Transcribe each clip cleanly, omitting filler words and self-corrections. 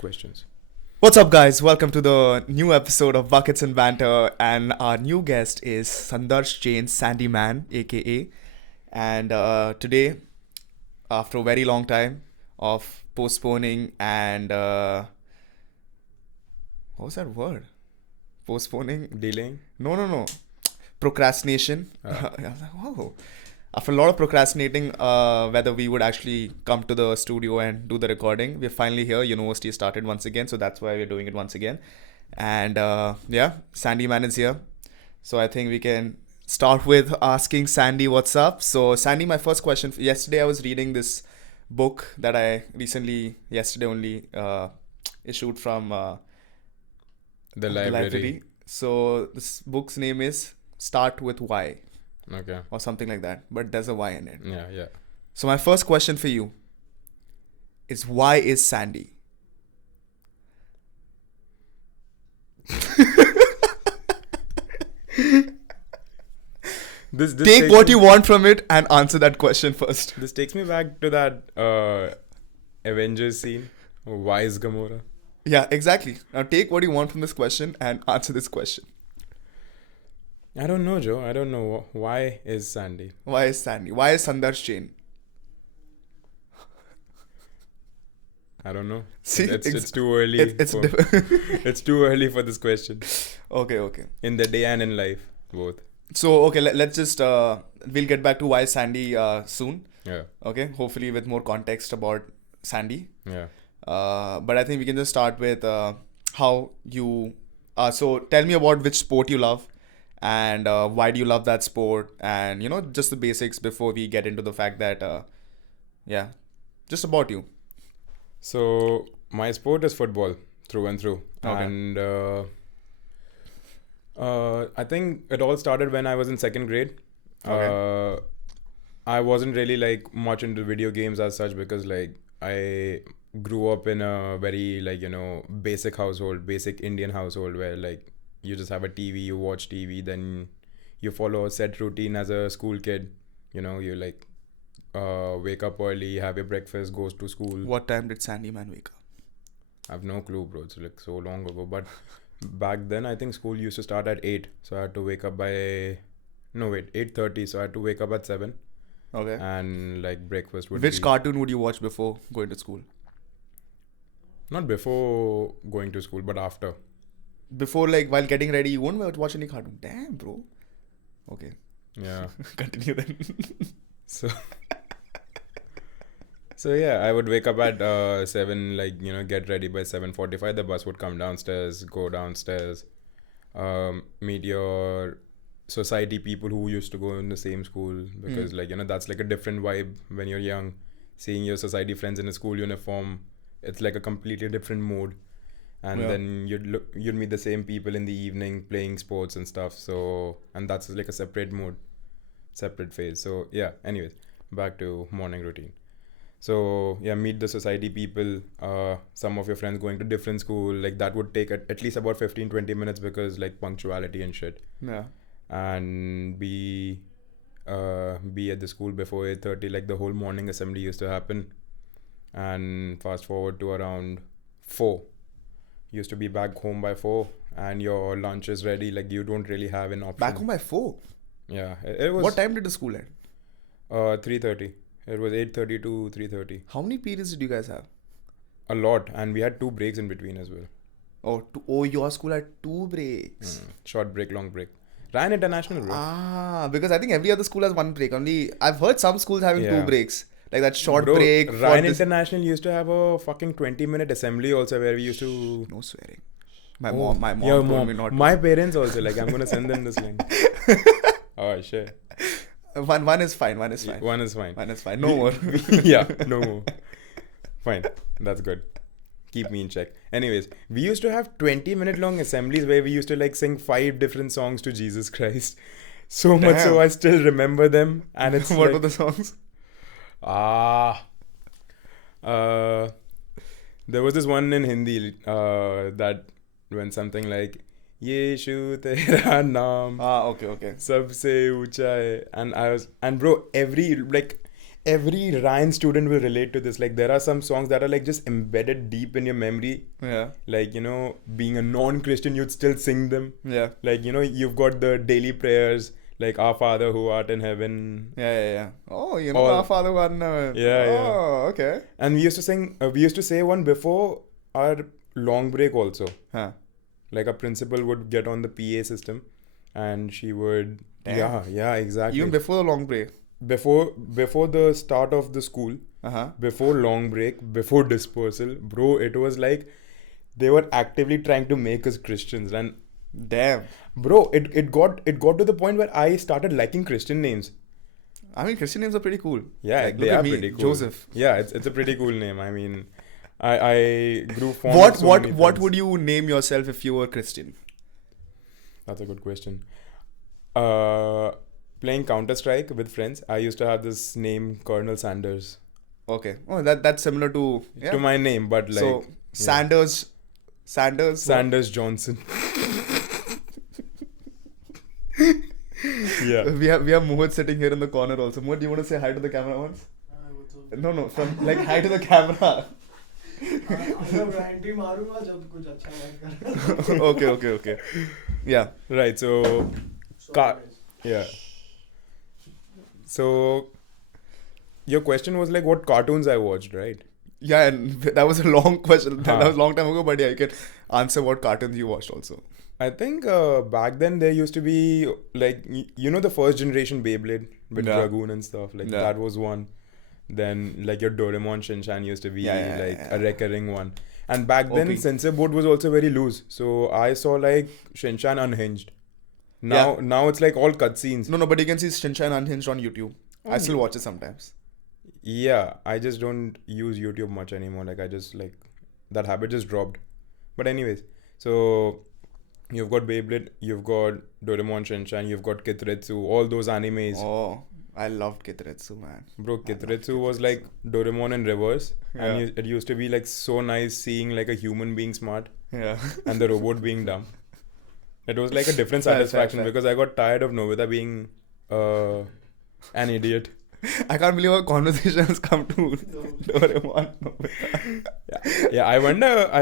questions. What's up, guys? Welcome to the new episode of Buckets N Banter, and our new guest is Sandarsh Jain, Sandy Man, aka. And today, after a very long time of postponing and what was that word? Postponing? Dealing? No. Procrastination. I was like, whoa. After a lot of procrastinating, whether we would actually come to the studio and do the recording, we're finally here. University started once again, so that's why we're doing it once again. And Sandy Man is here. So I think we can start with asking Sandy what's up. So, Sandy, my first question. Yesterday, I was reading this book that I recently, yesterday only, issued from The the library. library. So, this book's name is Start with Why Okay. or something like that, but there's a Y in it. Yeah. So my first question for you is, why is Sandy? This Take takes what me, you want from it and answer that question first. This takes me back to that Avengers scene. Why is Gamora? Yeah, exactly. Now take what you want from this question and answer this question. I don't know, Joe. I don't know. Why is Sandy? Why is Sandy? Why is Sandarsh Jain? I don't know. See, It's too early. it's for, diff- it's too early for this question. okay. In the day and in life, both. So okay, let's just we'll get back to why Sandy soon. Yeah. Okay, hopefully with more context about Sandy. Yeah. But I think we can just start with how you. So tell me about which sport you love, and why do you love that sport, and just the basics before we get into the fact that just about you. So my sport is football through and through, Okay. and I think it all started when I was in second grade. Okay. I wasn't really like much into video games as such because like I grew up in a very like basic household, basic Indian household where like you just have a TV, you watch TV, then you follow a set routine as a school kid. You like wake up early, have your breakfast, goes to school. What time did Sandy Man wake up? I have no clue, bro. It's like so long ago. But back then, I think school used to start at 8. So I had to wake up by... No, wait. 8:30. So I had to wake up at 7. Okay. And like breakfast would Which be... cartoon would you watch before going to school? Not before going to school, but after. Before, like, while getting ready, you won't watch any cartoon. Damn, bro. Okay. Yeah. Continue then. So... So yeah, I would wake up at 7, like, get ready by 7:45. The bus would come downstairs, go downstairs, meet your society people who used to go in the same school because like, that's like a different vibe when you're young. Seeing your society friends in a school uniform, it's like a completely different mood. And Yeah. then you'd meet the same people in the evening playing sports and stuff. So, and that's like a separate mood, separate phase. So yeah, anyways, back to morning routine. So yeah, meet the society people, some of your friends going to different school, like that would take at least about 15-20 minutes because like punctuality and shit. Yeah. And be at the school before 8:30, like the whole morning assembly used to happen. And fast forward to around 4. Used to be back home by 4 and your lunch is ready, like you don't really have an option. Back home by 4. Yeah, it was What time did the school end? 3:30. It was 8:30 to 3:30. How many periods did you guys have? A lot, and we had 2 breaks in between as well. Your school had 2 breaks. Short break, long break. Ryan International, bro. Because I think every other school has 1 break. Only I've heard some schools having 2 Yeah. breaks. Like that short Bro, break. Ryan International used to have a fucking 20-minute assembly also where we used to... No swearing. My mom your told mom. me not My parents also, like, I'm gonna send them this link. Oh, shit. to. One is fine. One is fine. One is fine. One is fine. No more. Yeah, no more. Fine. That's good. Keep me in check. Anyways, we used to have 20-minute long assemblies where we used to like sing 5 different songs to Jesus Christ. So much Damn. so I still remember them. And it's What like, were the songs? There was this one in Hindi that went something like Yeshu tera naam Okay. sabse ucha hai. And bro, every Ryan student will relate to this. Like there are some songs that are like just embedded deep in your memory. Yeah. Like, you know, being a non-Christian, you'd still sing them. Yeah. Like, you know, you've got the daily prayers, like Our Father who art in heaven. Yeah. Oh, you know, All- our Father who art in heaven. Yeah, yeah. Oh, okay. And we used to sing, we used to say one before our long break also. Huh. Like a principal would get on the PA system and she would, Damn. yeah, exactly. Even before the long break. Before the start of the school, Uh-huh. before long break, before dispersal, bro, it was like they were actively trying to make us Christians. And Damn. bro, it got to the point where I started liking Christian names. I mean, Christian names are pretty cool. Yeah, Like, they look are at me, pretty cool. Joseph. Yeah, it's a pretty cool name. I mean, I grew fond of so What many what things. would you name yourself if you were Christian? That's a good question. Playing Counter-Strike with friends, I used to have this name, Colonel Sanders, Okay. Oh, that's similar to to my name, but like so Sanders. Sanders Johnson. Yeah. We have Mohit sitting here in the corner also. Mohit, do you want to say hi to the camera once? No, from like hi to the camera. Okay. Yeah. Right. So, yeah. So, your question was like what cartoons I watched, right? Yeah, and that was a long question. That Huh. was a long time ago, but yeah, you can answer what cartoons you watched also. I think back then there used to be like you know the first generation Beyblade with Yeah. Dragoon and stuff like Yeah. that was one. Then like your Doraemon Shinchan used to be Yeah. a recurring one. And back then OP. censor board was also very loose. So I saw like Shinchan unhinged. Now it's like all cutscenes. No, but you can see Shinchan Unhinged on YouTube. I still watch it sometimes. Yeah, I just don't use YouTube much anymore. Like I just like that habit just dropped. But anyways, so you've got Beyblade, you've got Doraemon Shinchan, you've got Kitaretsu, all those animes. Oh, I loved Kitaretsu, man. Bro, Kitaretsu was like Doraemon in reverse. Yeah. And it used to be like so nice seeing like a human being smart Yeah. and the robot being dumb. It was like a different Fair, satisfaction fair. because I got tired of Nobita being an idiot. I can't believe our conversation has come to Doraemon. Yeah, I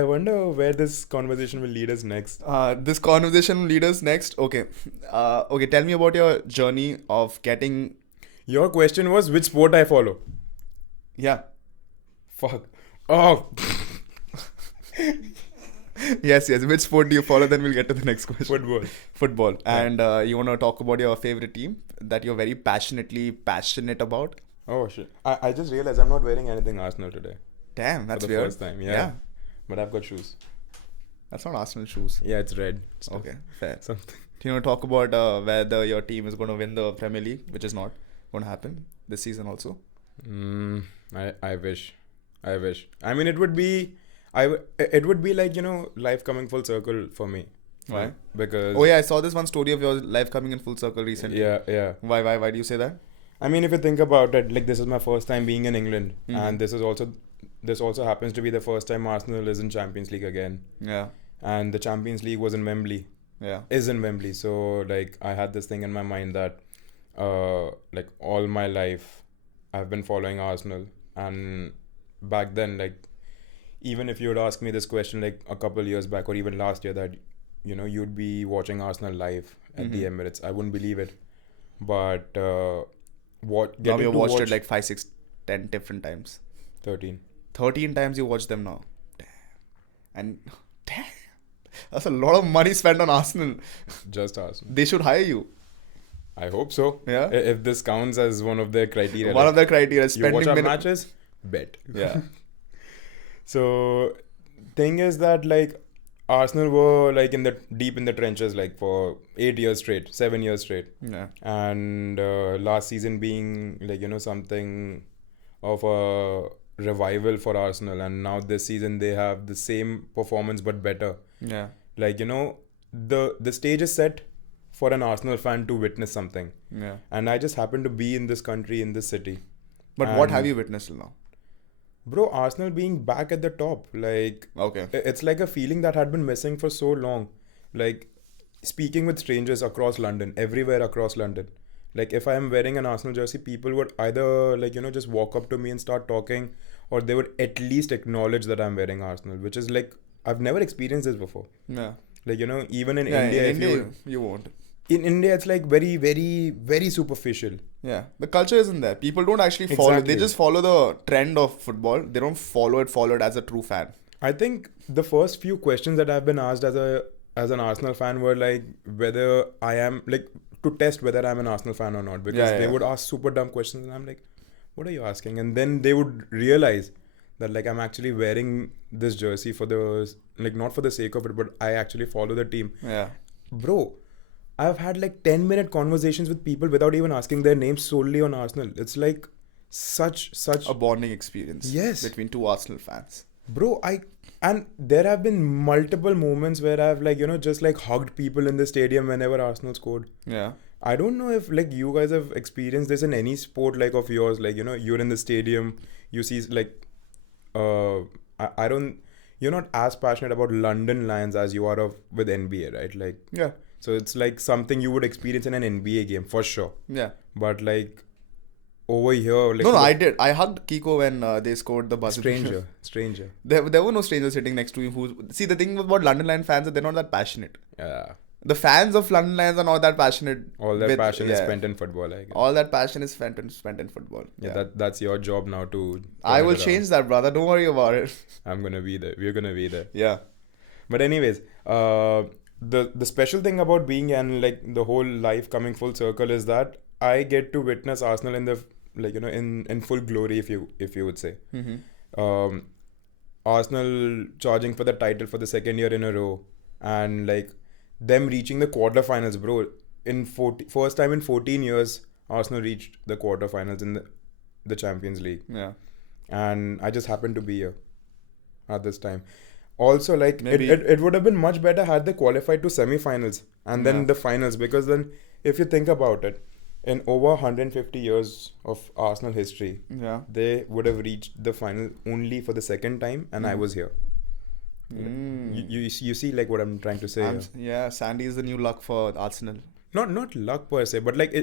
wonder where this conversation will lead us next. This conversation will lead us next. Okay. Okay, tell me about your journey of getting. Your question was which sport I follow. Yeah. Fuck. Oh. Yes. Which sport do you follow? Then we'll get to the next question. Football. Yeah. And you want to talk about your favorite team that you're very passionate about? Oh shit. I just realized I'm not wearing anything Arsenal today. Damn, that's for the weird. first time. Yeah. But I've got shoes. That's not Arsenal shoes. Yeah, it's red. Stuff. Okay, fair. Something. Do you want to talk about whether your team is going to win the Premier League, which is not going to happen this season also? I wish. I mean, it would be like, you know, life coming full circle for me. Why? Because Oh yeah, I saw this one story of your life coming in full circle recently. yeah. Why do you say that? I mean, if you think about it, like this is my first time being in England, Mhm. and this also happens to be the first time Arsenal is in Champions League again, Yeah. and the Champions League was in Wembley, Yeah. is in Wembley. So like I had this thing in my mind that, like all my life, I've been following Arsenal, and back then, like even if you would ask me this question like a couple years back or even last year that, you know, you'd be watching Arsenal live at the Emirates, I wouldn't believe it. But Now you watched it like 5, 6, 10 different times. 13. 13 times you watch them now. Damn. And damn. That's a lot of money spent on Arsenal. Just Arsenal. They should hire you. I hope so. Yeah. If this counts as one of their criteria. One like, of the criteria is you watch spending our minimum. matches, bet. Yeah. So thing is that like Arsenal were like deep in the trenches like for 8 years straight, 7 years straight. Yeah. And last season being like, you know, something of a revival for Arsenal, and now this season they have the same performance but better. Yeah. Like, you know, the stage is set for an Arsenal fan to witness something, Yeah. and I just happen to be in this country, in this city. But what And- have you witnessed till now? Bro, Arsenal being back at the top, like Okay. it's like a feeling that had been missing for so long. Like speaking with strangers across London, everywhere across London, Like if I am wearing an Arsenal jersey, people would either like just walk up to me and start talking, or they would at least acknowledge that I'm wearing Arsenal, which is like I've never experienced this before. Yeah. Like even in Yeah, India, in if India, you you won't. in India, it's like very, very, very superficial. Yeah, the culture isn't there. People don't actually follow. They Exactly. just follow the trend of football. They don't follow it as a true fan. I think the first few questions that I've been asked as an Arsenal fan were like whether I am like to test whether I'm an Arsenal fan or not, because Yeah, they yeah. would ask super dumb questions and I'm like, what are you asking? And then they would realize that like I'm actually wearing this jersey for the like not for the sake of it, but I actually follow the team. Yeah. Bro, I've had like 10-minute conversations with people without even asking their names solely on Arsenal. It's like such A bonding experience. Yes. Between two Arsenal fans. bro, and there have been multiple moments where I've like just like hugged people in the stadium whenever Arsenal scored. Yeah. I don't know if like you guys have experienced this in any sport like of yours, like you're in the stadium, you see like I don't you're not as passionate about London Lions as you are of with NBA, right? Like Yeah. so it's like something you would experience in an NBA game for sure. Yeah. But like over here, like No, I did. I hugged Kiko when they scored the buzzer. stranger. There were no strangers sitting next to him. See, the thing about London Lion fans is they're not that passionate. Yeah, The fans of London Lions are not that passionate. all that passion is yeah. spent in football. I guess. All that passion is spent in football. Yeah, that's your job now to. I turn will it around. change that, brother. Don't worry about it. I'm gonna be there. We're gonna be there. Yeah. But anyways, the special thing about being and like the whole life coming full circle is that I get to witness Arsenal in the like in full glory, if you would say. Mm-hmm. Arsenal charging for the title for the second year in a row, and like them reaching the quarterfinals, bro. First time in 14 years, Arsenal reached the quarterfinals in the Champions League, Yeah. and I just happened to be here at this time. Also, like Maybe- it would have been much better had they qualified to semi-finals and then Yeah. the finals, because then if you think about it, in over 150 years of Arsenal history, Yeah. they would have reached the final only for the second time, and I was here. Mm. You see like what I'm trying to say here. Yeah, Sandy is the new luck for Arsenal. Not luck per se, but like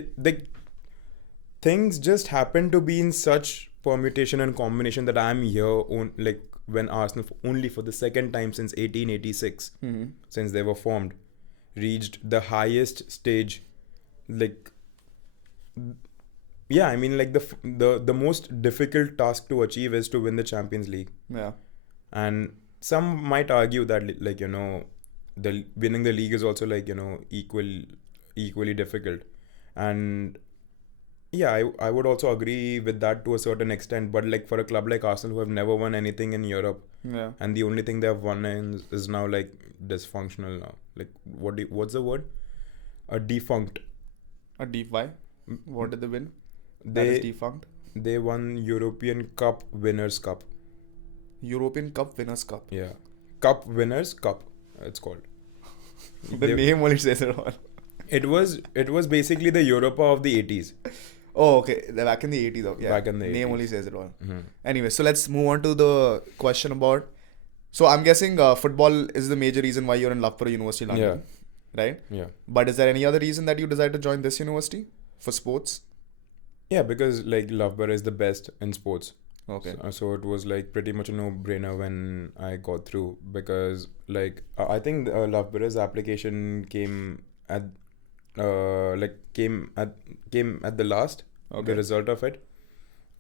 things just happen to be in such permutation and combination that I'm here like when Arsenal only for the second time since 1886, Mm-hmm. since they were formed, reached the highest stage, like yeah, I mean like the most difficult task to achieve is to win the Champions League. Yeah. And some might argue that like the winning the league is also like equally difficult, and yeah, I would also agree with that to a certain extent, but like for a club like Arsenal who have never won anything in Europe, Yeah. and the only thing they have won is now like dysfunctional now, like what's the word, a defunct. A deep why? What did they win? That is They defunct. they won European Cup Winners' Cup. European Cup Winners' Cup. Yeah, Cup Winners' Cup, it's called. The They- name only says it all. It was basically the Europa of the 80s. Oh, okay. They're back in the 80s. Yeah. Back in the Name 80s. only says it all. Mhm. Anyway, so let's move on to the question about. So I'm guessing football is the major reason why you're in Loughborough University, London. Right? Yeah. But is there any other reason that you decided to join this university for sports? Yeah, because like Loughborough is the best in sports. Okay. So it was like pretty much a no-brainer when I got through, because like I think Loughborough's application came at came at the last, Okay. the result of it.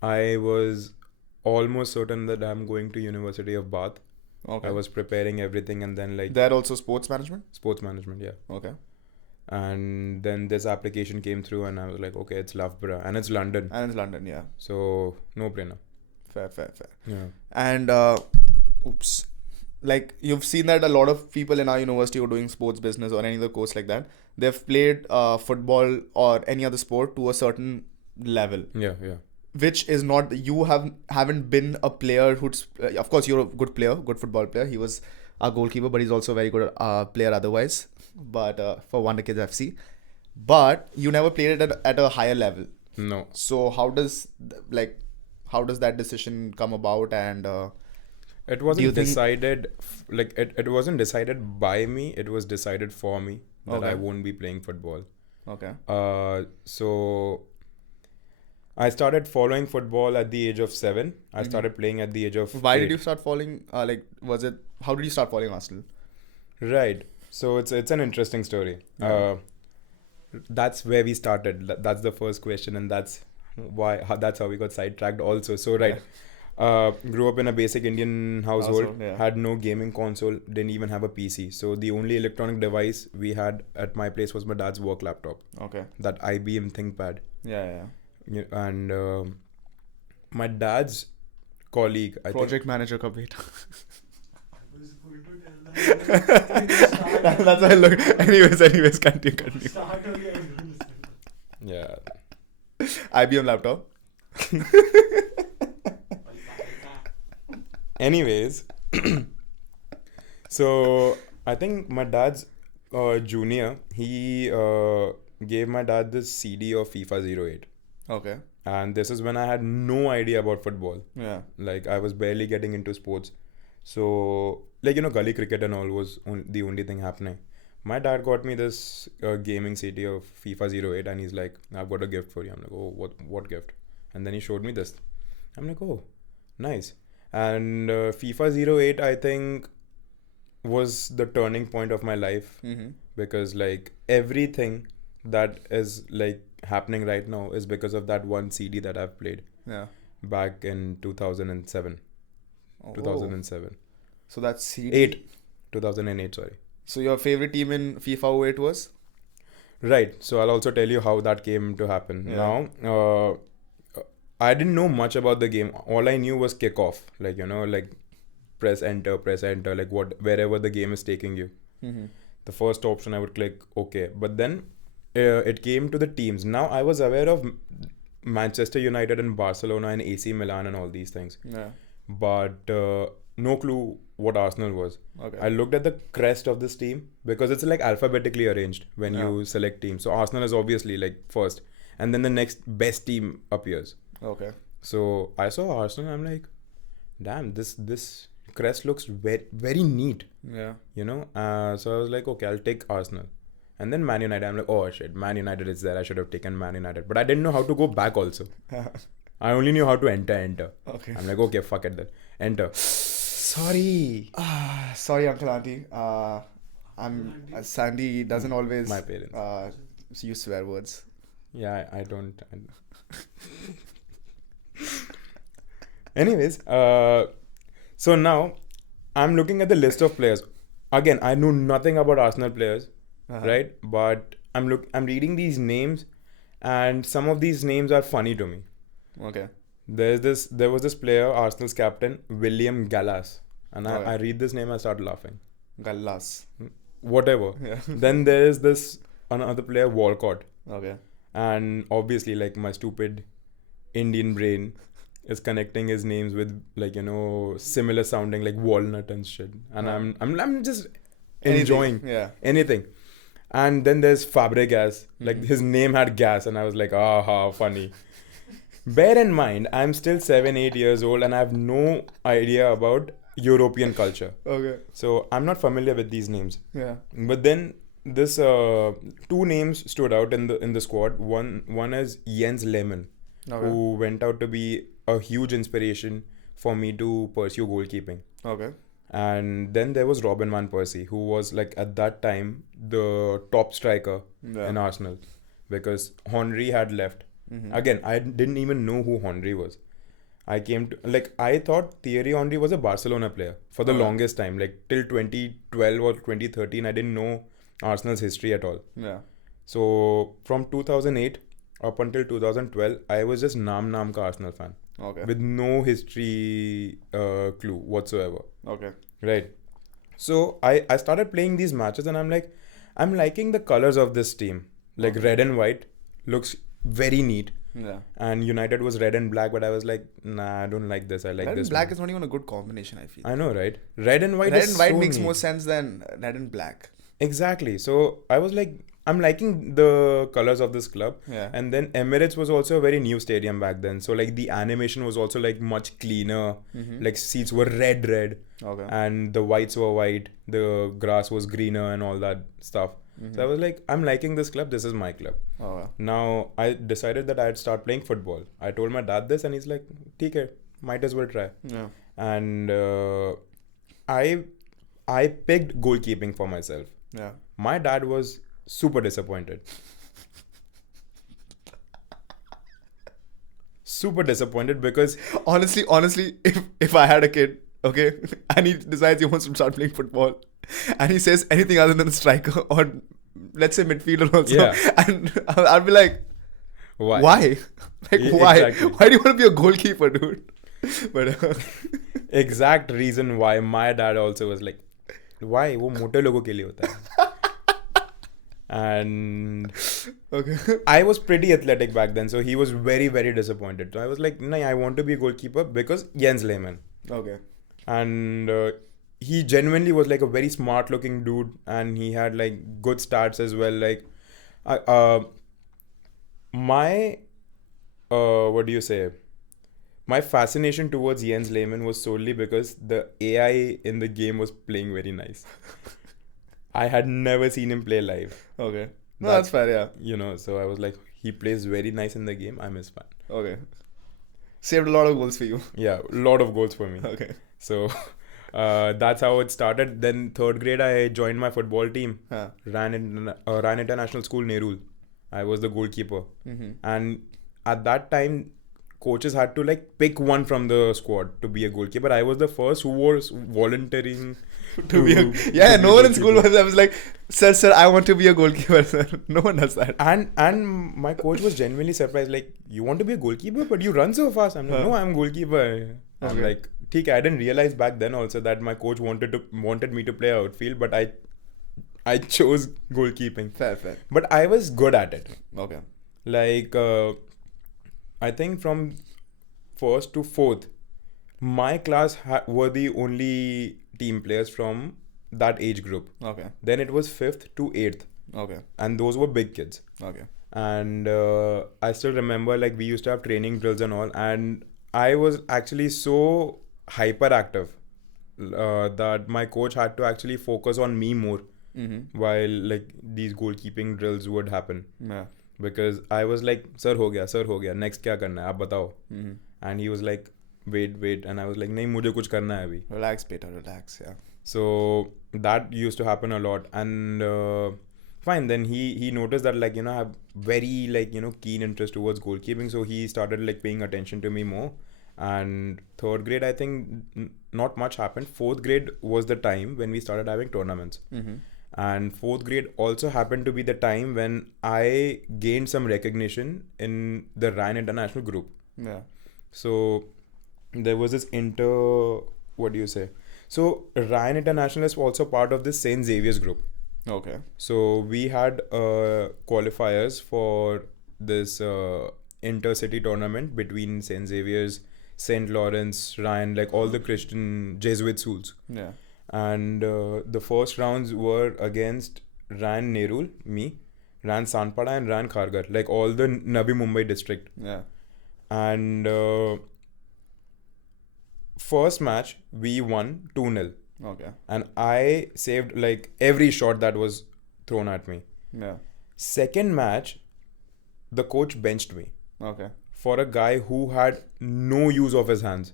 I was almost certain that I'm going to University of Bath. Okay. I was preparing everything, and then like There also sports management? sports management, yeah. Okay. And then this application came through, and I was like, okay, it's Loughborough and it's London, And it's London, yeah. so no-brainer. Fair. Yeah. And oops. Like you've seen that a lot of people in our university who are doing sports business or any other course like that, they've played football or any other sport to a certain level, Yeah. which is not, you haven't been a player who's of course you're a good player, good football player. He was a goalkeeper, but he's also a very good player otherwise, but for Wonder Kids FC, but you never played it at a higher level. No. So how does that decision come about? And It Do you wasn't think- decided, it wasn't decided by me, it was decided for me that I Okay. won't be playing football. Okay. So I started following football at the age of 7. I started playing at the age of Why 8. did you start following? How did you start following Arsenal? Right. So it's an interesting story. Yeah. That's where we started. That's the first question, and that's that's how we got sidetracked. Also, so right. Grew up in a basic Indian household. Household, yeah. Had no gaming console. Didn't even have a PC. So the only electronic device we had at my place was my dad's work laptop. Okay. That IBM ThinkPad. Yeah. And my dad's colleague, I Project manager ka beta. I was going to tell that. That's why I look. Anyways, continue. Start only, I don't understand. Yeah. IBM laptop. Anyways, so I think my dad's junior, he gave my dad this CD of FIFA 08. Okay. And this is when I had no idea about football. Yeah. Like, I was barely getting into sports. So, like, gully cricket and all was the only thing happening. My dad got me this gaming CD of FIFA 08, and he's like, I've got a gift for you. I'm like, oh, what gift? And then he showed me this. I'm like, oh, nice. And FIFA 08, I think, was the turning point of my life. Because, like, everything that is, like, happening right now is because of that one CD that I've played. Yeah. Back in 2007. Oh. 2007. So that's CD. 2008, sorry. So your favorite team in FIFA 08 was? Right. So I'll also tell you how that came to happen. Yeah. Now, I didn't know much about the game. All I knew was kickoff. Like, like press enter, like wherever the game is taking you. The first option I would click, okay. But then it came to the teams. Now I was aware of Manchester United and Barcelona and AC Milan and all these things. Yeah. But no clue what Arsenal was. Okay. I looked at the crest of this team because it's like alphabetically arranged when you select teams. So Arsenal is obviously like first, and then the next best team appears. Okay. So I saw Arsenal. I'm like, damn, this crest looks very, very neat. Yeah. So I was like, okay, I'll take Arsenal. And then Man United. I'm like, oh shit, Man United is there. I should have taken Man United. But I didn't know how to go back also. I only knew how to enter. Okay. I'm like, okay, fuck it then. Enter. Sorry. Sorry, Uncle Auntie. Sandy doesn't always My parents. use swear words. Yeah, I don't. Anyways, so now I'm looking at the list of players. Again, I know nothing about Arsenal players, right? But I'm reading these names, and some of these names are funny to me. Okay. There was this player, Arsenal's captain, William Gallas, and Okay. I read this name, I start laughing. Gallas. Whatever. Yeah. Then there is this another player, Walcott, Okay. and obviously, like, my stupid Indian brain is connecting his names with, like, similar sounding, like walnut and shit, and I'm just enjoying anything. And then there's Fabregas, like his name had gas, and I was like, aha, funny. Bear in mind, I'm still 7-8 years old, and I have no idea about European culture. Okay. So I'm not familiar with these names. Yeah. But then this two names stood out in the squad. One is Jens Lehmann, who went out to be a huge inspiration for me to pursue goalkeeping. Okay. And then there was Robin van Persie, who was, like, at that time the top striker in Arsenal, because Henry had left. Again, I didn't even know who Henry was. I thought Thierry Henry was a Barcelona player for the longest time. Like, till 2012 or 2013, I didn't know Arsenal's history at all. Yeah. So from 2008 up until 2012, I was just naam ka Arsenal fan. Okay. With no history clue whatsoever. Okay. Right. So I started playing these matches, and I'm like, I'm liking the colors of this team. Like, red and white looks very neat. Yeah. And United was red and black, but I was like, nah, I don't like this. I like Red this and black one. is not even a good combination, I feel. I know, right? Red and white Red is and white so makes neat. more sense than red and black. Exactly. So I was like, I'm liking the colors of this club. Yeah. And then Emirates was also a very new stadium back then. So, like, the animation was also, like, much cleaner. Like, seats were red. Okay. And the whites were white. The grass was greener and all that stuff. So I was like, I'm liking this club. This is my club. Oh, wow. Now I decided that I'd start playing football. I told my dad this, and he's like, "ठीक है, might as well try." Yeah. And I picked goalkeeping for myself. Yeah. My dad was super disappointed. Super disappointed because Honestly, if I had a kid, okay, and he decides he wants to start playing football, and he says anything other than striker or let's say midfielder also, Yeah. and I'll be like, why? why? Like, why? Exactly. Why do you want to be a goalkeeper, dude? But Exact reason why my dad also was like, why? वो मोटे लोगों के लिए होता है. And okay. I was pretty athletic back then, so he was very, very disappointed. So I was like, no, I want to be a goalkeeper because Jens Lehmann. Okay. And he genuinely was like a very smart looking dude, and he had like good stats as well. Like, my, what do you say? My fascination towards Jens Lehmann was solely because the AI in the game was playing very nice. I had never seen him play live. Okay. No, that's fair, yeah. You know, so I was like, he plays very nice in the game. I'm his fan. Okay. Saved a lot of goals for you. Yeah, a lot of goals for me. Okay. So that's how it started. Then third grade, I joined my football team. Huh. Ran International School, Nerul. I was the goalkeeper. Mm-hmm. And at that time, coaches had to like pick one from the squad to be a goalkeeper. I was the first who was volunteering to be a, no one in school was like, sir, I want to be a goalkeeper, sir. No one does that. And my coach was genuinely surprised, like, you want to be a goalkeeper but you run so fast. I'm like, no, I'm goalkeeper. I'm like, ठीक, I didn't realize back then also that my coach wanted me to play outfield, but I chose goalkeeping. Fair. But I was good at it. Okay. Like I think from first to fourth, my class were the only team players from that age group. Okay. Then it was 5th to 8th. Okay. And those were big kids. Okay. And I still remember, like, we used to have training drills and all, and I was actually so hyperactive that my coach had to actually focus on me more while like these goalkeeping drills would happen. Yeah. Because I was like, sir ho gaya, next क्या करना है आप बताओ. And he was like, wait, and I was like, नहीं मुझे कुछ करना है अभी. Relax, Peter, relax. Yeah. So that used to happen a lot. And fine, then he noticed that, like, you know, I have very, like, you know, keen interest towards goalkeeping, so he started like paying attention to me more. And third grade, I think not much happened. Fourth grade was the time when we started having tournaments. And fourth grade also happened to be the time when I gained some recognition in the Ryan International group. Yeah. So there was this what do you say? So Ryan International is also part of this St. Xavier's group. Okay. So we had qualifiers for this intercity tournament between St. Xavier's, St. Lawrence, Ryan, like all the Christian Jesuit schools. Yeah. And the first rounds were against Ryan Nerul, me, Ryan Sanpada, and Ryan Khargar, like all the Navi Mumbai district. Yeah. And first match, we won 2-0. Okay. And I saved like every shot that was thrown at me. Yeah. Second match, the coach benched me Okay. for a guy who had no use of his hands.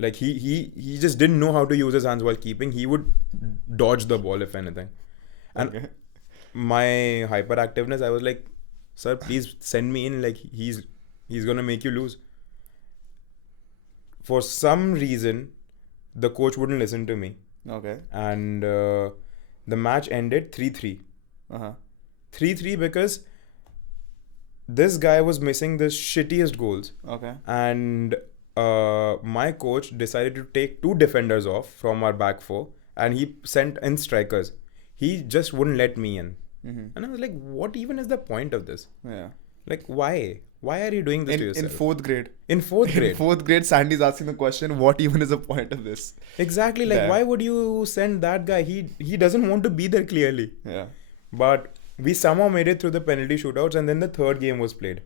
Like he just didn't know how to use his hands while keeping. He would dodge the ball if anything. And my hyperactiveness, I was like, sir, please send me in. Like he's gonna make you lose. For some reason, the coach wouldn't listen to me. Okay. And the match ended 3-3. 3-3 because this guy was missing the shittiest goals. Okay. And my coach decided to take 2 defenders off from our back 4, and he sent in strikers. He just wouldn't let me in. And I was like, what even is the point of this? Yeah. Like, why? Why are you doing this to yourself? In fourth grade. In fourth grade. In fourth grade, Sandy's asking the question, what even is the point of this? Exactly. Like, Yeah. why would you send that guy? He doesn't want to be there clearly. Yeah. But we somehow made it through the penalty shootouts, and then the third game was played.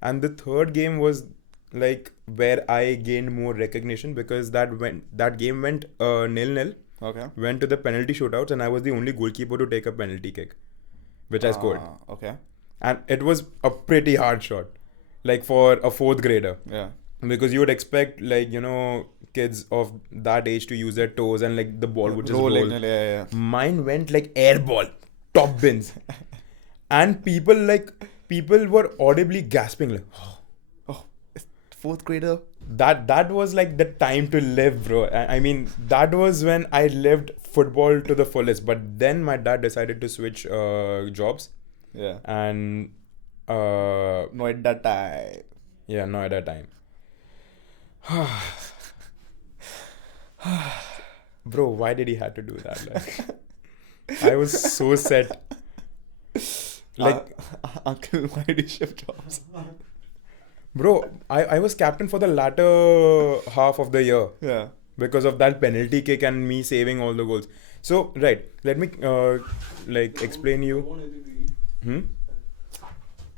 And the third game was like where I gained more recognition because that game went 0-0. Okay. Went to the penalty shootouts, and I was the only goalkeeper to take a penalty kick. which I scored. Okay. And it was a pretty hard shot, like for a fourth grader. Yeah. Because you would expect, like, you know, kids of that age to use their toes and like the ball would just Rolling. roll. Yeah. Mine went like air ball, top bins. And people were audibly gasping like, Oh, fourth grader. that was like the time to live, bro. I mean, that was when I lived football to the fullest. But then my dad decided to switch jobs, Yeah. and No, at that time. yeah, no, at that time. Bro, why did he have to do that? Like, I was so set. Like, Uncle, why did you shift jobs? bro, I was captain for the latter half of the year Yeah. because of that penalty kick and me saving all the goals. So, right, let me like explain you.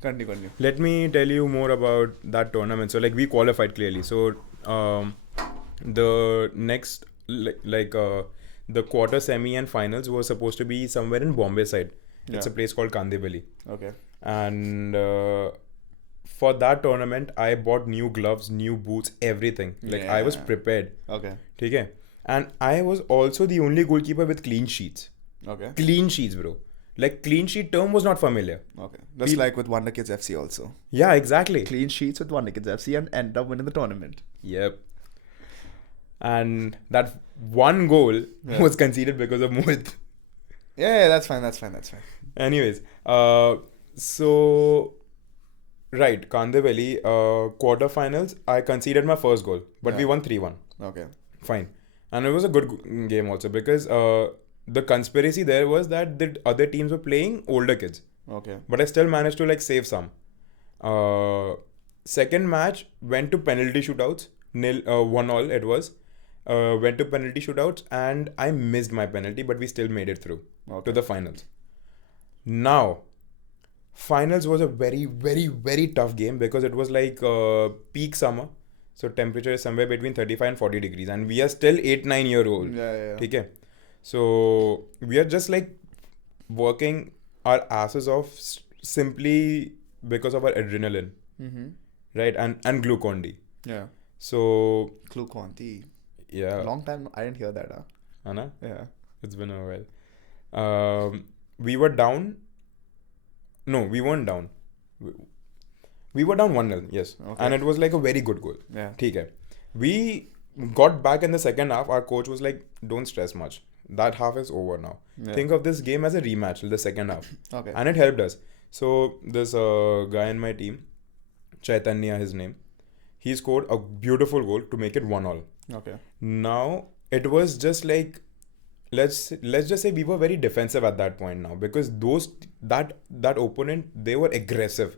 Continue. Let me tell you more about that tournament. So, like, we qualified clearly. So, the next, the quarter, semi, and finals were supposed to be somewhere in Bombay side. It's a place called Kandivali. Okay. And for that tournament, I bought new gloves, new boots, everything. Like, I was prepared. Okay. Okay. And I was also the only goalkeeper with clean sheets. Okay. Clean sheets, bro. Like, clean sheet term was not familiar. Okay. Just like with Wonder Kids FC also. Yeah, exactly. Clean sheets with Wonder Kids FC and end up winning the tournament. Yep. And that one goal was conceded because of Mohit. Yeah, that's fine. Anyways, so right, Kandivali, quarterfinals, I conceded my first goal, but we won 3-1. Okay. Fine. And it was a good game also because the conspiracy there was that the other teams were playing older kids. Okay. But I still managed to like save some. Second match went to penalty shootouts. 1-1 it was. Went to penalty shootouts and I missed my penalty, but we still made it through to the finals. Now, finals was a very, very, very tough game because it was like peak summer. So temperature is somewhere between 35 and 40 degrees and we are still 8-9-year-old. Yeah. Okay. So we are just like working our asses off simply because of our adrenaline. Mm-hmm. Right? And Glucon-D. Yeah. So Glucon-D. yeah. Long time I didn't hear that. Anna? Yeah. It's been a while. We were down. No, we weren't down. We were down 1-0, yes. Okay. And it was like a very good goal. Yeah. Okay. We got back in the second half. Our coach was like, don't stress much. That half is over now. Yeah. Think of this game as a rematch, the second half. Okay. And it helped us. So this guy in my team, Chaitanya, his name, he scored a beautiful goal to make it 1-1. Okay. Now, it was just like, let's just say we were very defensive at that point now because that opponent, they were aggressive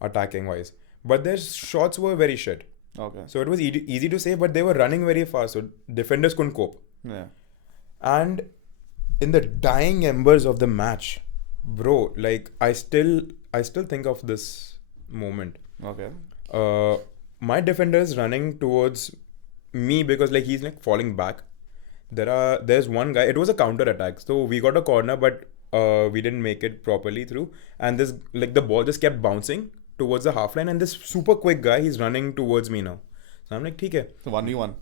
attacking wise, but their shots were very shit. Okay. So it was easy to save, but they were running very fast, so defenders couldn't cope. Yeah. And in the dying embers of the match, bro, like I still think of this moment. Okay. My defender is running towards me because like he's like falling back. There's one guy. It was a counter attack, so we got a corner, but we didn't make it properly through. And this like the ball just kept bouncing towards the half line, and this super quick guy, he's running towards me now. So I'm like, ठीक है. So 1v1.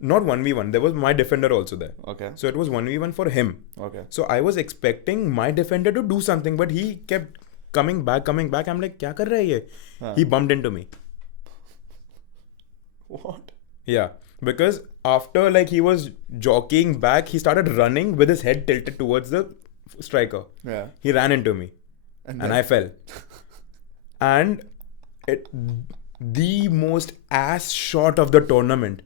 Not 1v1. There was my defender also there. Okay. So it was 1v1 for him. Okay. So I was expecting my defender to do something, but he kept coming back. I'm like, क्या कर रहा है ये? He bumped into me. What? Yeah, because after like he was jockeying back, he started running with his head tilted towards the striker. Yeah. He ran into me, and I fell. And the most ass shot of the tournament.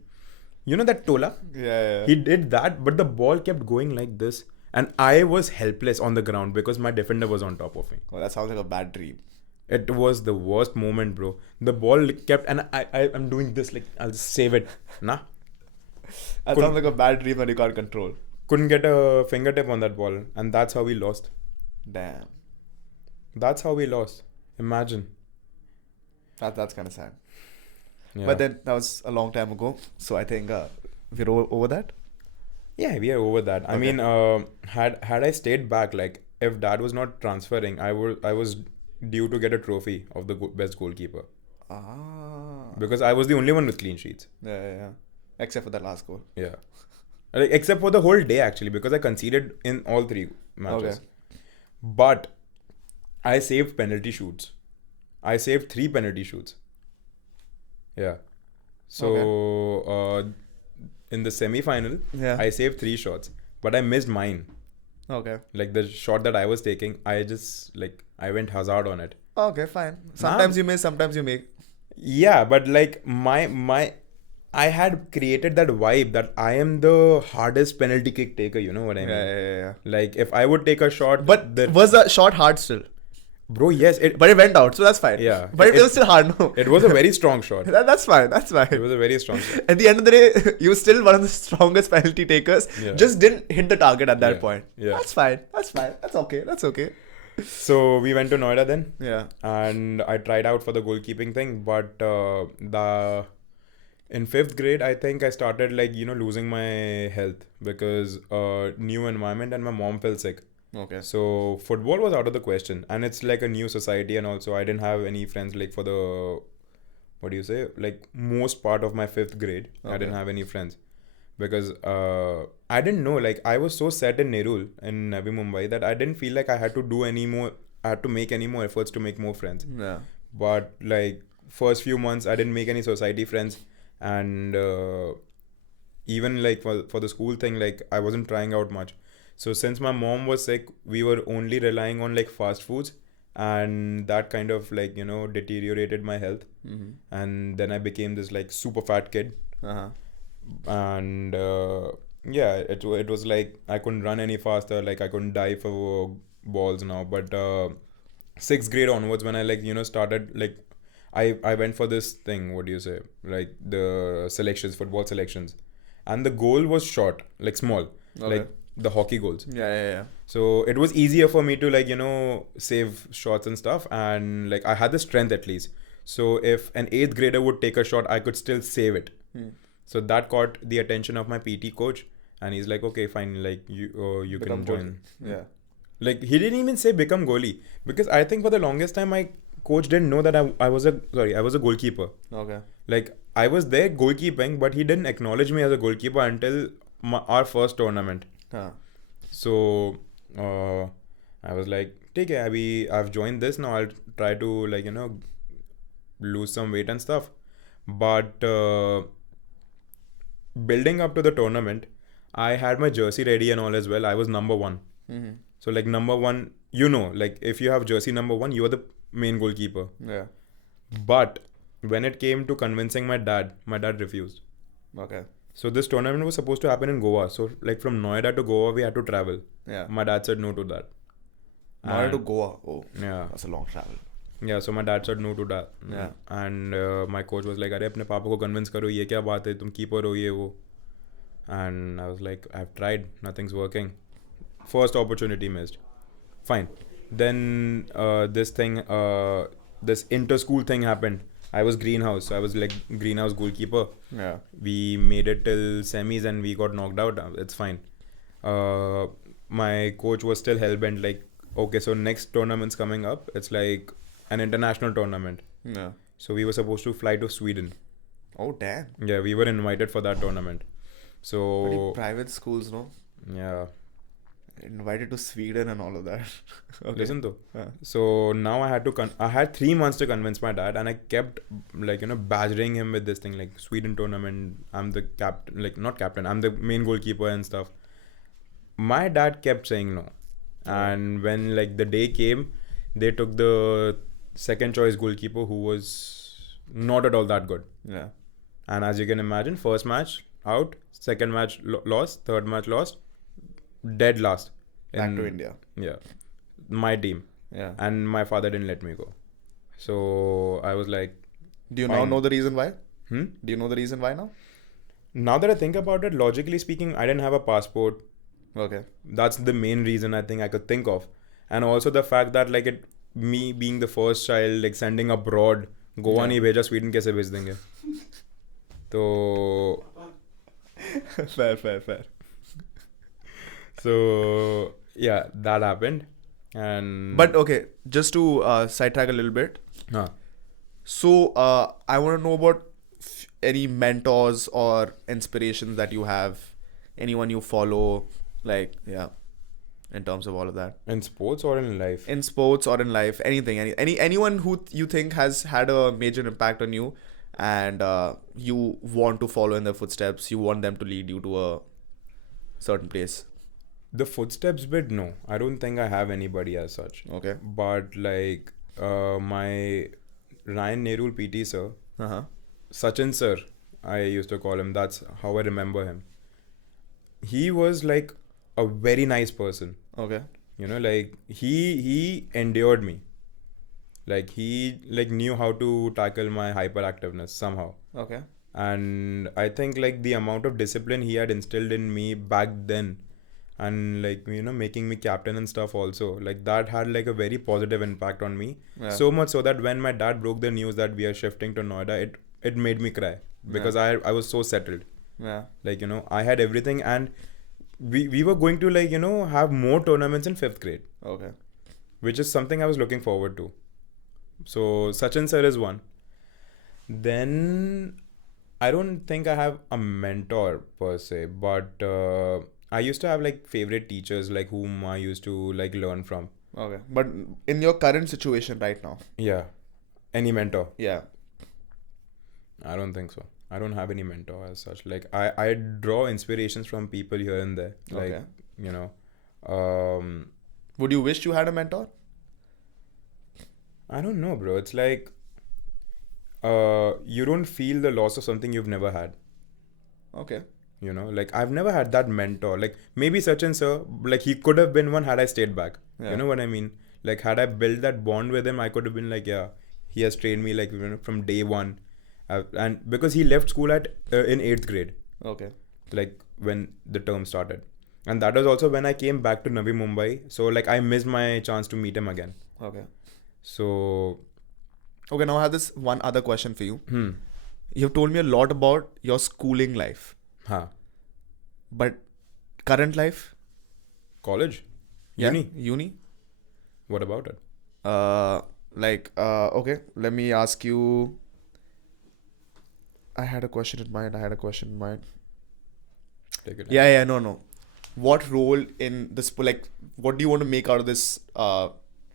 You know that Tola? Yeah. He did that, but the ball kept going like this, and I was helpless on the ground because my defender was on top of me. Well, that sounds like a bad dream. It was the worst moment, bro. The ball kept, and I'm doing this like I'll just save it. Nah. That sounds like a bad dream that you can't control. Couldn't get a fingertip on that ball, and that's how we lost. Damn. That's how we lost. Imagine. That's kind of sad. Yeah. But then that was a long time ago, so I think we're over that. Yeah, we are over that. I Okay. mean, had I stayed back, like if dad was not transferring, I was due to get a trophy of the best goalkeeper Ah. because I was the only one with clean sheets. Yeah. Except for that last goal. Yeah. Like, except for the whole day actually, because I conceded in all 3 matches. Okay. But I saved penalty shoots. I saved 3 penalty shoots. Yeah. So in the semi-final, Yeah. I saved 3 shots, but I missed mine. Okay. Like the shot that I was taking, I went hazard on it. Okay, fine. Sometimes you miss, sometimes you make. Yeah, but like I had created that vibe that I am the hardest penalty kick taker. You know what I mean? Yeah. Like if I would take a shot, But was the shot hard still? bro, yes, But it went out, so that's fine. Yeah. But it was still hard, no? it was a very strong shot. That's fine. It was a very strong shot. At the end of the day, you were still one of the strongest penalty takers. Yeah. Just didn't hit the target at that point. Yeah. That's fine. That's okay. So we went to Noida then, Yeah. and I tried out for the goalkeeping thing, but in 5th grade, I think I started losing my health because new environment and my mom fell sick. Okay. So football was out of the question, and it's like a new society, and also I didn't have any friends for the, what do you say, most part of my 5th grade. I didn't have any friends because I didn't know, I was so set in Nerul in Navi Mumbai that I didn't feel like I had to make any more efforts to make more friends. Yeah. But first few months I didn't make any society friends, and even for the school thing, I wasn't trying out much. So since my mom was sick, we were only relying on fast foods, and that kind of deteriorated my health. Mm-hmm. And then I became this super fat kid, Uh-huh. and yeah, it was I couldn't run any faster, I couldn't dive for balls now. But 6th grade onwards, when I started I went for this thing, what do you say, the selections, football selections, and the goal was short, small, Okay. the hockey goals. Yeah. So it was easier for me to save shots and stuff, and I had the strength at least. So if an 8th grader would take a shot, I could still save it. So that caught the attention of my PT coach, and he's like, okay, fine, you Become can join. Yeah. He didn't even say become goalie, because I think for the longest time my coach didn't know that I was a goalkeeper. Okay. I was there goalkeeping, but he didn't acknowledge me as a goalkeeper until our first tournament. Huh. So I was like, take it, I've joined this now. I'll try to lose some weight and stuff. But building up to the tournament, I had my jersey ready and all as well. I was number 1. Mm-hmm. So number 1, if you have jersey number 1, you are the main goalkeeper. Yeah. But when it came to convincing my dad refused. Okay. So this tournament was supposed to happen in Goa. So from Noida to Goa, we had to travel. Yeah. My dad said no to that. Noida to Goa. Oh. Yeah. That's a long travel. Yeah, so my dad said no to that. Yeah. And my coach was like, अरे अपने पापा को convince करो, ये क्या बात है, तुम keeper हो ये वो. And I was like, I've tried, nothing's working. First opportunity missed. Fine. Then this inter-school thing happened. I was greenhouse, so I was greenhouse goalkeeper. Yeah. We made it till semis and we got knocked out. It's fine. My coach was still hellbent, okay, so next tournament's coming up. It's an international tournament. Yeah. So we were supposed to fly to Sweden. Oh, damn. Yeah, we were invited for that tournament. So Pretty private schools, no? yeah. Invited to Sweden and all of that. Okay. Listen though. Yeah. So now I had 3 months to convince my dad, and I kept badgering him with this thing, Sweden tournament, I'm the captain, not captain, I'm the main goalkeeper and stuff. My dad kept saying no. And when the day came, they took the second choice goalkeeper, who was not at all that good. Yeah. And as you can imagine, first match out, second match lost, third match lost, dead last. Back to India. Yeah. My team. Yeah. And my father didn't let me go. So I was like, Do you now fine. know the reason why? Do you know the reason why now? Now that I think about it, logically speaking, I didn't have a passport. Okay. That's the main reason I think I could think of. And also the fact that me being the first child, sending abroad, Goa नहीं भेजा, Sweden कैसे भेज देंगे? तो Fair. so yeah, that happened. And But okay, just to sidetrack a little bit. huh. So I want to know about any mentors or inspirations that you have, anyone you follow, like yeah, in terms of all of that, In sports or in life? in sports or in life, anything, anyone who you think has had a major impact on you, and you want to follow in their footsteps. You want them to lead you to a certain place. The footsteps bit, no. I don't think I have anybody as such. Okay. But like my Ryan Nerul PT sir, Uh huh. Sachin sir, I used to call him. That's how I remember him. He was like a very nice person. Okay. You know, like he endured me. Like he like knew how to tackle my hyperactiveness somehow. Okay. And I think like the amount of discipline he had instilled in me back then, and like making me captain and stuff also, like that had like a very positive impact on me. Yeah. So much so that when my dad broke the news that we are shifting to Noida, it made me cry because I was so settled. Yeah. Like I had everything, and we were going to like have more tournaments in 5th grade, Okay. which is something I was looking forward to. So Sachin sir is one. Then I don't think I have a mentor per se, but I used to have like favorite teachers like whom I used to like learn from. Okay. But in your current situation right now, Yeah. Any mentor? yeah. I don't think so. I don't have any mentor as such. Like I draw inspirations from people here and there. Like, Okay. you know, um, Would you wish you had a mentor? I don't know, bro. It's like you don't feel the loss of something you've never had. Okay. Like I've never had that mentor. Like maybe Sachin sir, like he could have been one had I stayed back. Yeah. You know what I mean? Like had I built that bond with him, I could have been like, yeah, he has trained me like from day one, and because he left school at in 8th grade, Okay. like when the term started, and that was also when I came back to Navi Mumbai. So like I missed my chance to meet him again. Okay. So Okay. Now I have this one other question for you. hmm, You've told me a lot about your schooling life, huh, but current life, college, yeah, uni. uni. What about it? Okay. Let me ask you. I had a question in mind. Take it. Yeah. No. What role in this? Like, what do you want to make out of this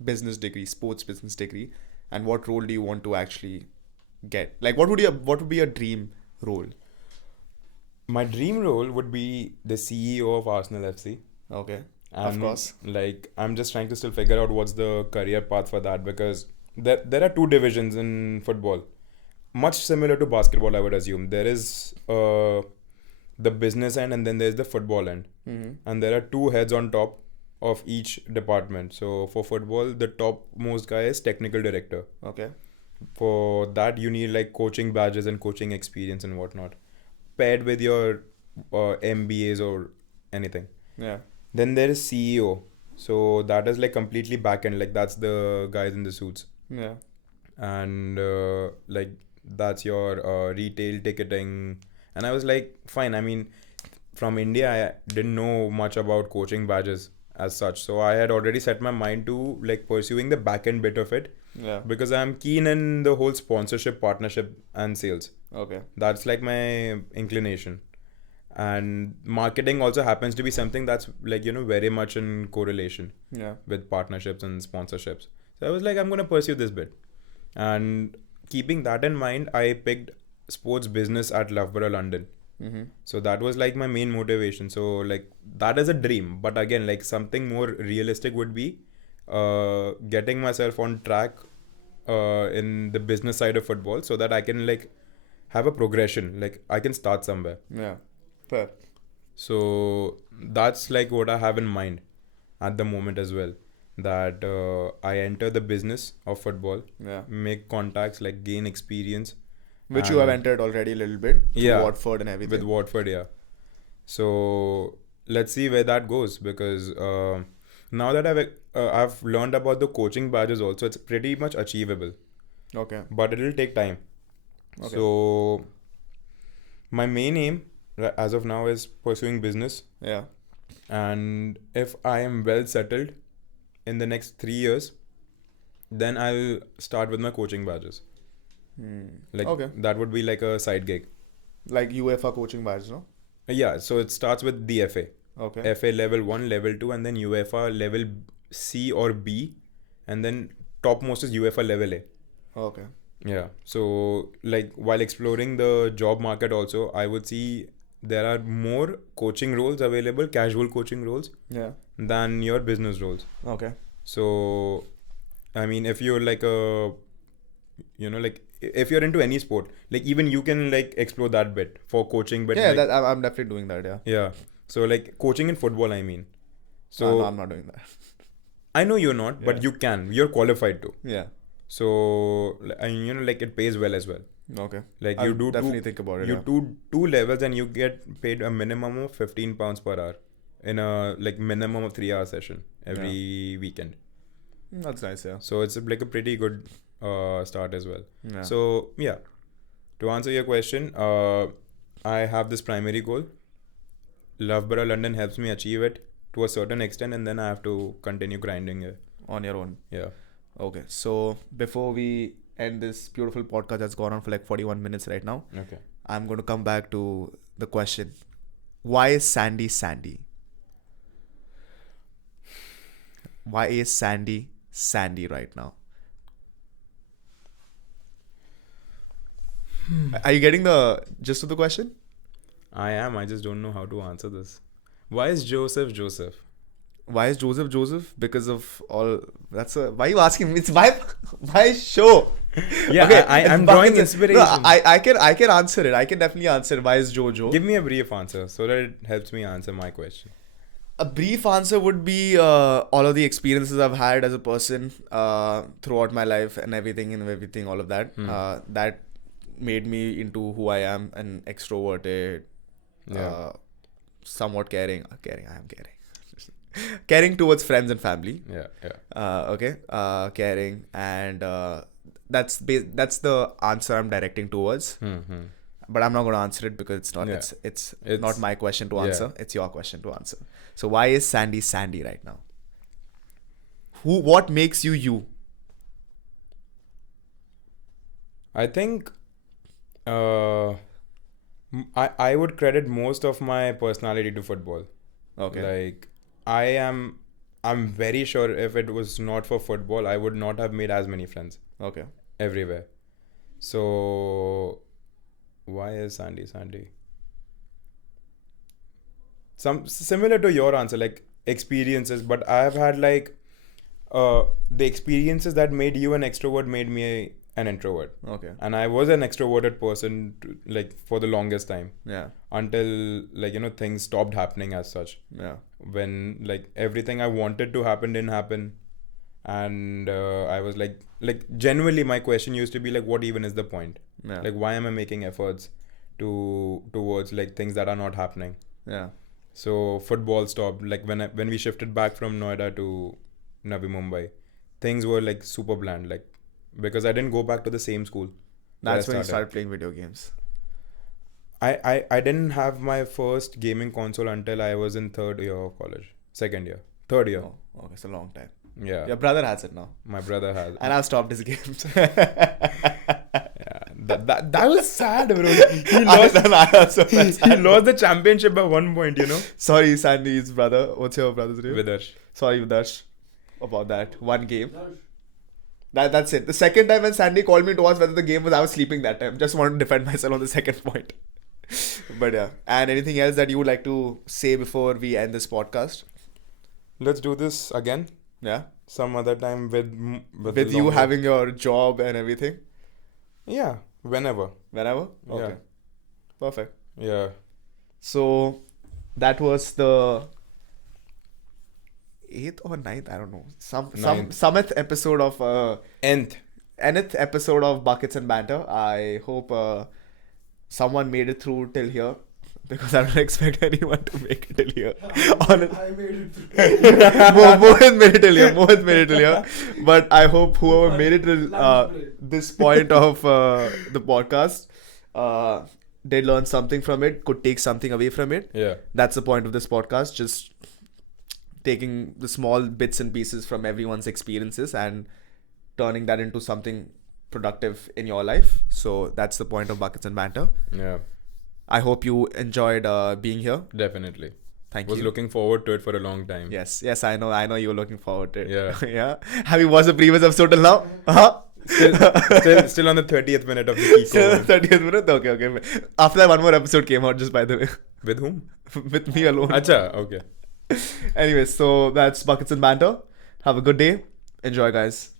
business degree, sports business degree, and what role do you want to actually get? Like, what would be your dream role? My dream role would be the CEO of Arsenal FC. Okay. And Of course. like I'm just trying to still figure out what's the career path for that, because there are two divisions in football, much similar to basketball, I would assume. There is the business end, and then there's the football end, Mm-hmm. and there are two heads on top of each department. So for football, the topmost guy is technical director. Okay. For that, you need like coaching badges and coaching experience and whatnot, paired with your MBAs or anything. Yeah. Then there is CEO. So that is like completely back end. Like that's the guys in the suits. Yeah. And like that's your retail ticketing. And I was like, fine. I mean, from India, I didn't know much about coaching badges as such. So I had already set my mind to like pursuing the back end bit of it, Yeah. because I'm keen in the whole sponsorship, partnership, and sales. Okay. That's like my inclination. And marketing also happens to be something that's like very much in correlation Yeah. with partnerships and sponsorships. So I was like, I'm going to pursue this bit. And keeping that in mind, I picked sports business at Loughborough, London. Mm-hmm. So that was like my main motivation. So like that is a dream, but again, like something more realistic would be getting myself on track in the business side of football, so that I can like have a progression, like I can start somewhere. Yeah. Fair. So that's like what I have in mind at the moment as well. That I enter the business of football, Yeah. make contacts, like gain experience. Which you have And- entered already a little bit through Yeah, Watford and everything. with Watford, yeah. So let's see where that goes, because now that I've learned about the coaching badges also, it's pretty much achievable, Okay. but it'll take time. Okay. So my main aim as of now is pursuing business, Yeah. and if I am well settled, in the next 3 years, then I'll start with my coaching badges. Like Okay. that would be like a side gig. Like UEFA coaching badge, no? Yeah, so it starts with the FA. Okay. FA level 1, level 2, and then UEFA level C or B, and then topmost is UEFA level A. Okay. Yeah. So like while exploring the job market also, I would see there are more coaching roles available, casual coaching roles, Yeah. than your business roles. Okay. So I mean, if you're like like if you're into any sport, like even you can like explore that bit for coaching, but Yeah, like, I'm definitely doing that. Yeah. yeah. So like coaching in football, I mean. So No, I'm not doing that. I know you're not, but Yeah. you can. You're qualified to. Yeah. So and like it pays well as well. Okay. Like I'll you do definitely think about it. you Yeah. do two levels and you get paid a minimum of £15 per hour in a like minimum of 3 hour session every weekend. That's nice. Yeah. So it's like a pretty good start as well. Yeah. So yeah, to answer your question, I have this primary goal. Loughborough, London helps me achieve it to a certain extent, and then I have to continue grinding it. On your own. Yeah. Okay. So before we end this beautiful podcast that's gone on for like 41 minutes right now, Okay. I'm going to come back to the question. Why is Sandy Sandy? Why is Sandy Sandy right now? Are you getting the gist of the question? I am. I just don't know how to answer this. Why is Joseph Joseph? Why is Joseph Joseph? Because of all. Why are you asking me? It's my show. Yeah, Okay, I'm it's drawing Buckets- inspiration. No, I can answer it. I can definitely answer. Why is Jojo? Give me a brief answer so that it helps me answer my question. A brief answer would be all of the experiences I've had as a person throughout my life and everything, all of that. That made me into who I am, an extroverted, Yeah. somewhat caring. I am caring. Caring towards friends and family. Yeah. Okay. Caring, and that's the answer I'm directing towards. But I'm not going to answer it because it's not. Yeah. It's It's- not my question to yeah. answer. It's your question to answer. So why is Sandy Sandy right now? What makes you you? I think I would credit most of my personality to football. Okay. Like I'm very sure if it was not for football, I would not have made as many friends Okay. everywhere. So why is Sandy? Some similar to your answer, like experiences, but I've had like the experiences that made you an extrovert made me an introvert. Okay. And I was an extroverted person like for the longest time Yeah. until things stopped happening as such. Yeah. When like everything I wanted to happen didn't happen, and I was like genuinely my question used to be like, what even is the point? Yeah. Like why am I making efforts towards like things that are not happening? Yeah. So football stopped. Like when we shifted back from Noida to Navi Mumbai, things were like super bland. Like because I didn't go back to the same school. That's when you started playing video games. I didn't have my first gaming console until I was in third year of college. Third year. Oh, okay. It's a long time. Yeah. Your brother has it now. My brother has. And I've stopped his games. Yeah, that was sad, bro. He lost the championship by 1 point, Sorry, Sandy's brother. What's your brother's name? Vidarsh. Sorry, Vidarsh, about that one game. That's it. The second time when Sandy called me to ask whether the game was, I was sleeping that time. Just wanted to defend myself on the second point. But yeah. And anything else that you would like to say before we end this podcast? Let's do this again Yeah. some other time with With you having your job and everything. Yeah, whenever. Whenever? Okay. Yeah. Perfect. Yeah. So that was the 8th or 9th, I don't know. Some summit episode of Nth episode of Buckets N Banter. I hope someone made it through till here, because I don't expect anyone to make it till here. I made it through. Mohit made it till here. But I hope whoever made it till this point of the podcast did learn something from it, could take something away from it. Yeah. That's the point of this podcast. Just taking the small bits and pieces from everyone's experiences and turning that into something productive in your life. So that's the point of Buckets and Banter. Yeah, I hope you enjoyed being here. definitely. Thank Was you. looking forward to it for a long time. Yes, I know you were looking forward to it. Yeah. Yeah. Have you watched the previous episode till now? Uh-huh. Still on the 30th minute of the key Still code. 30th minute? Okay. After that, one more episode came out, just by the way. With whom? With me alone. Acha, okay. Anyways, so that's Buckets and Banter. Have a good day. Enjoy, guys.